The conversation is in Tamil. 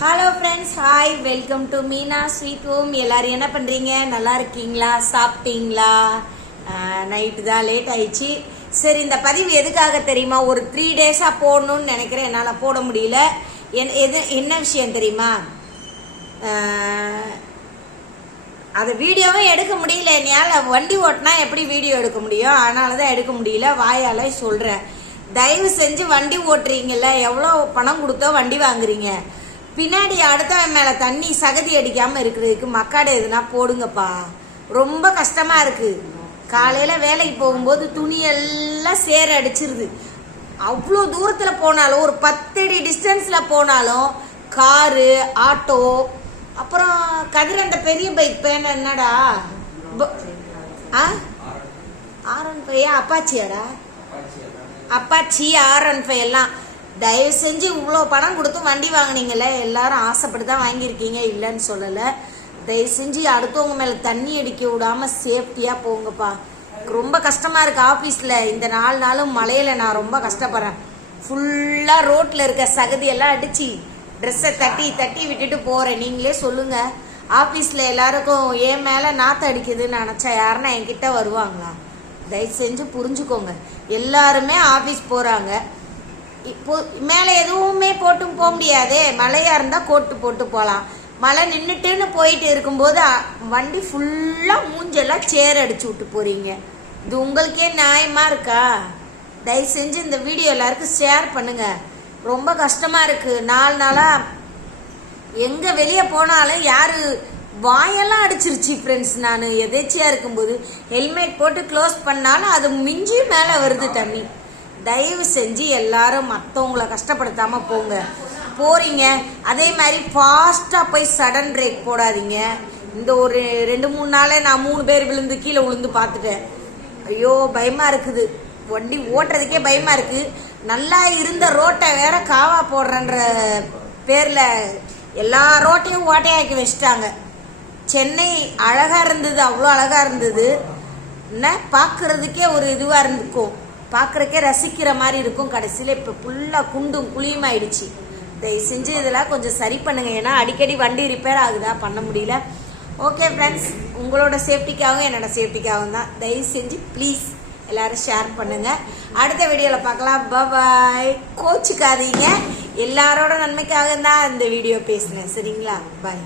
Hello friends, hi, welcome to Meena sweet home. எல்லாரும் என்ன பண்ணுறீங்க? நல்லா இருக்கீங்களா? சாப்பிட்டீங்களா? நைட்டு தான், லேட் ஆயிடுச்சு. சரி, இந்த பதிவு எதுக்காக தெரியுமா? ஒரு 3 டேஸாக போடணும்னு நினைக்கிறேன், என்னால் போட முடியல. என்ன விஷயம் தெரியுமா? அது வீடியோவே எடுக்க முடியல என்னால். வண்டி ஓட்டினா எப்படி வீடியோ எடுக்க முடியும்? அதனால தான் எடுக்க முடியல. வாயால் சொல்கிறேன், தயவு செஞ்சு வண்டி ஓட்டுறீங்கல்ல, எவ்வளோ பணம் கொடுத்தோ வண்டி வாங்குறீங்க, பின்னாடி அடுத்தவன் மேலே தண்ணி சகதி அடிக்காமல் இருக்கிறதுக்கு மக்காடு எதுனா போடுங்கப்பா. ரொம்ப கஷ்டமாக இருக்குது. காலையில் வேலைக்கு போகும்போது துணியெல்லாம் சேர அடிச்சிருது. அவ்வளோ தூரத்தில் போனாலும், ஒரு 10 அடி டிஸ்டன்ஸில் போனாலும் காரு, ஆட்டோ, அப்புறம் கதிர அந்த பெரிய பைக் பேன என்னடா R15 அப்பாச்சியாடா, அப்பாச்சி R15 எல்லாம். தயவு செஞ்சு இவ்வளோ பணம் கொடுத்து வண்டி வாங்கினீங்களே, எல்லாரும் ஆசைப்பட்டு தான் வாங்கியிருக்கீங்க, இல்லைன்னு சொல்லலை. தயவு செஞ்சு அடுத்தவங்க மேலே தண்ணி அடிக்க விடாமல் சேஃப்டியாக போங்கப்பா. ரொம்ப கஷ்டமாக இருக்குது. ஆஃபீஸில் இந்த 4 நாளும் மழையில் நான் ரொம்ப கஷ்டப்படுறேன். ஃபுல்லாக ரோட்டில் இருக்க சகதியெல்லாம் அடித்து ட்ரெஸ்ஸை தட்டி தட்டி விட்டுட்டு போகிறேன். நீங்களே சொல்லுங்கள், ஆஃபீஸில் எல்லாருக்கும் என் மேலே நாற்று அடிக்குதுன்னு நினச்சா யாருன்னா என்கிட்ட வருவாங்களா? தயவு செஞ்சு புரிஞ்சுக்கோங்க. எல்லாருமே ஆஃபீஸ் போகிறாங்க. இப்போ மேலே எதுவுமே போட்டும் போக முடியாது. மழையாக இருந்தால் கோட்டு போட்டு போகலாம். மழை நின்றுட்டுன்னு போயிட்டு இருக்கும்போது வண்டி ஃபுல்லாக மூஞ்செல்லாம் சேர் அடிச்சு விட்டு போகிறீங்க. இது உங்களுக்கே நியாயமாக இருக்கா? தயவு செஞ்சு இந்த வீடியோ எல்லாருக்கும் ஷேர் பண்ணுங்கள். ரொம்ப கஷ்டமாக இருக்குது. 4 நாளாக எங்கே வெளியே போனாலும் யார் வாயெல்லாம் அடிச்சிருச்சு ஃப்ரெண்ட்ஸ். நான் எதேச்சியாக இருக்கும்போது ஹெல்மெட் போட்டு க்ளோஸ் பண்ணாலும் அது மிஞ்சி மேலே வருது தண்ணி. தயவு செஞ்சு எல்லாரும் மற்றவங்கள கஷ்டப்படுத்தாமல் போகிறீங்க. அதே மாதிரி ஃபாஸ்ட்டாக போய் சடன் பிரேக் போடாதீங்க. இந்த ஒரு 2-3 நாளே நான் 3 பேர் கீழே விழுந்து பார்த்துட்டேன். ஐயோ, பயமாக இருக்குது. வண்டி ஓட்டுறதுக்கே பயமாக இருக்குது. நல்லா இருந்த ரோட்டை வேற காவா போடுறன்ற பேரில் எல்லா ரோட்டையும் ஓட்டையாக்கி வச்சுட்டாங்க. சென்னை அழகாக இருந்தது, அவ்வளோ அழகாக இருந்தது. என்ன பார்க்குறதுக்கே ஒரு இதுவாக இருந்துக்கும், பார்க்குறக்கே ரசிக்கிற மாதிரி இருக்கும். கடைசியில் இப்போ ஃபுல்லாக குண்டும் குழியும் ஆயிடுச்சு. தயவு செஞ்சு இதெல்லாம் கொஞ்சம் சரி பண்ணுங்கள். ஏன்னா அடிக்கடி வண்டி ரிப்பேர் ஆகுதா, பண்ண முடியல. ஓகே ஃப்ரெண்ட்ஸ், உங்களோட சேஃப்டிக்காகவும் என்னோட சேஃப்டிக்காகவும் தான். தயவு செஞ்சு ப்ளீஸ் எல்லோரும் ஷேர் பண்ணுங்கள். அடுத்த வீடியோவில் பார்க்கலாம். பாய். கோச்சிக்காதீங்க, எல்லாரோட நன்மைக்காக தான் இந்த வீடியோ பேசினேன். சரிங்களா? பாய்.